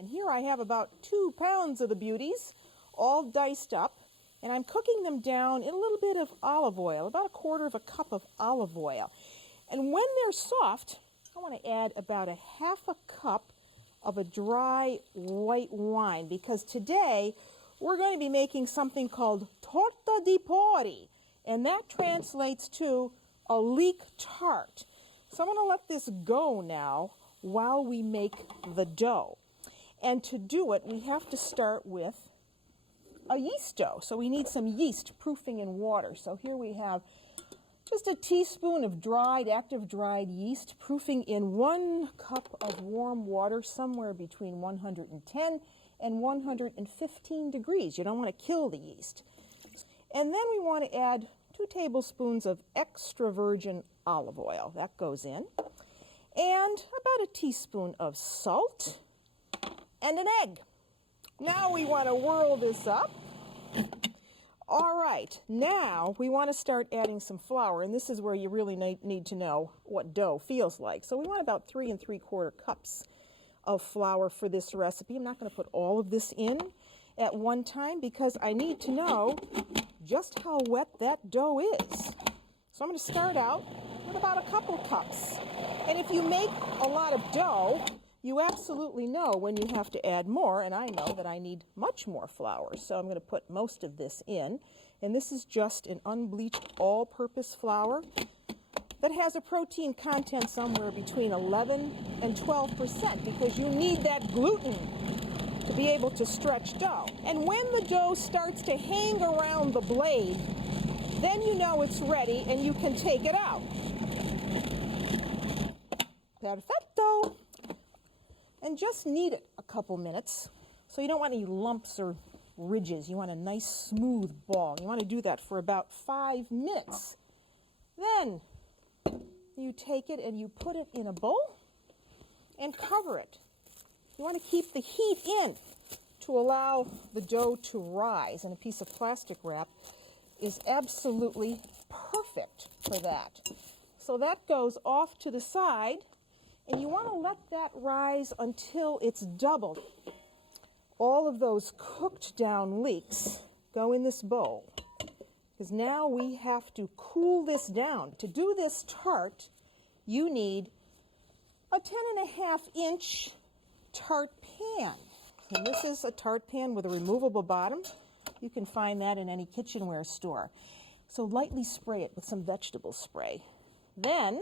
And here I have about 2 pounds of the beauties, all diced up, and I'm cooking them down in a little bit of olive oil, about 1/4 cup of olive oil. And when they're soft, I want to add about 1/2 cup of a dry white wine, because today we're going to be making something called torta di porri, and that translates to a leek tart. So I'm going to let this go now while we make the dough. And to do it, we have to start with a yeast dough. So we need some yeast proofing in water. So here we have just a teaspoon of active dried yeast proofing in 1 cup of warm water, somewhere between 110 and 115 degrees. You don't want to kill the yeast. And then we want to add 2 tablespoons of extra virgin olive oil. That goes in. And about a teaspoon of salt and an egg. Now we want to whirl this up. All right, now we want to start adding some flour, and this is where you really need to know what dough feels like. So we want about 3 3/4 cups of flour for this recipe. I'm not going to put all of this in at one time because I need to know just how wet that dough is. So I'm going to start out with about a couple cups. And if you make a lot of dough, you absolutely know when you have to add more, and I know that I need much more flour. So I'm going to put most of this in, and this is just an unbleached all-purpose flour that has a protein content somewhere between 11 and 12% because you need that gluten to be able to stretch dough. And when the dough starts to hang around the blade, then you know it's ready and you can take it out. Perfecto! And just knead it a couple minutes. So you don't want any lumps or ridges. You want a nice smooth ball. You want to do that for about 5 minutes. Then you take it and you put it in a bowl and cover it. You want to keep the heat in to allow the dough to rise, and a piece of plastic wrap is absolutely perfect for that. So that goes off to the side, and you want to let that rise until it's doubled. All of those cooked down leeks go in this bowl, because now we have to cool this down. To do this tart, you need a 10.5-inch tart pan. And this is a tart pan with a removable bottom. You can find that in any kitchenware store. So lightly spray it with some vegetable spray. Then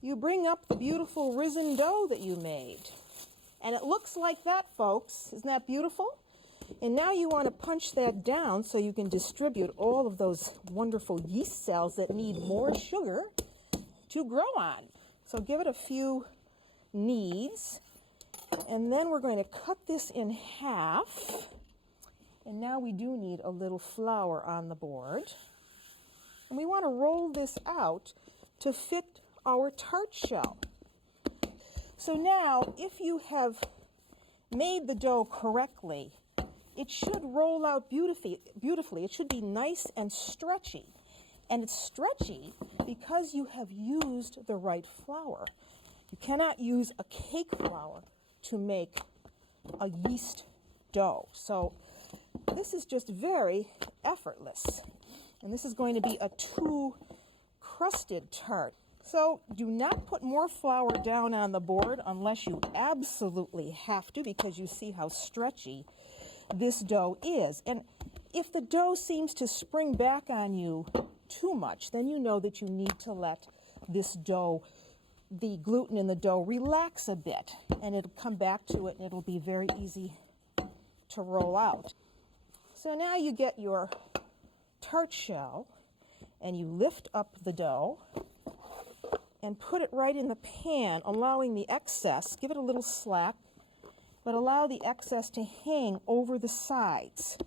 you bring up the beautiful risen dough that you made. And it looks like that, folks. Isn't that beautiful? And now you want to punch that down so you can distribute all of those wonderful yeast cells that need more sugar to grow on. So give it a few kneads. And then we're going to cut this in half. And now we do need a little flour on the board. And we want to roll this out to fit our tart shell. So now, if you have made the dough correctly, it should roll out beautifully. It should be nice and stretchy. And it's stretchy because you have used the right flour. You cannot use a cake flour to make a yeast dough. So this is just very effortless. And this is going to be a 2-crusted tart. So do not put more flour down on the board unless you absolutely have to, because you see how stretchy this dough is. And if the dough seems to spring back on you too much, then you know that you need to let this dough, the gluten in the dough, relax a bit, and it'll come back to it and it'll be very easy to roll out. So now you get your tart shell and you lift up the dough and put it right in the pan, allowing the excess, give it a little slack, but allow the excess to hang over the sides.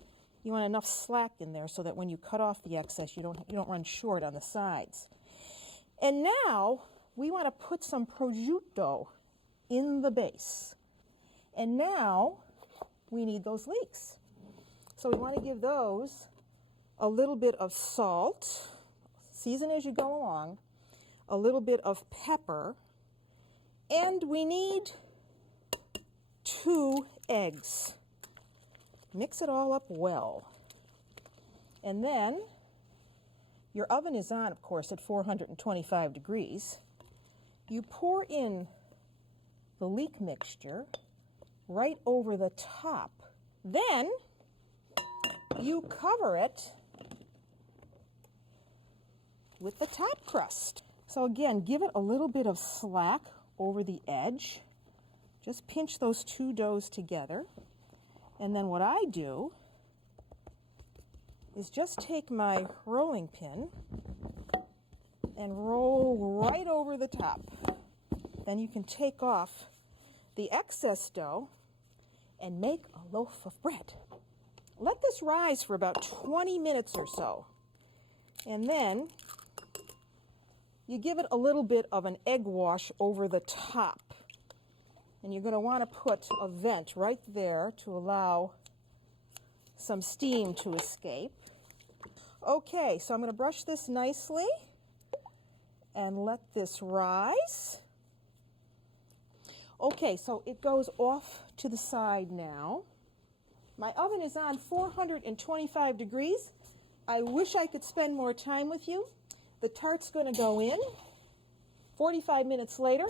You want enough slack in there so that when you cut off the excess, you don't run short on the sides. And now we want to put some prosciutto in the base. And now we need those leeks. So we want to give those a little bit of salt, season as you go along, a little bit of pepper, and we need 2 eggs. Mix it all up well. And then your oven is on, of course, at 425 degrees. You pour in the leek mixture right over the top. Then you cover it with the top crust. So again, give it a little bit of slack over the edge. Just pinch those 2 doughs together. And then what I do is just take my rolling pin and roll right over the top. Then you can take off the excess dough and make a loaf of bread. Let this rise for about 20 minutes or so. And then you give it a little bit of an egg wash over the top. And you're going to want to put a vent right there to allow some steam to escape. Okay, so I'm going to brush this nicely and let this rise. Okay, so it goes off to the side now. My oven is on 425 degrees. I wish I could spend more time with you. The tart's going to go in. 45 minutes later,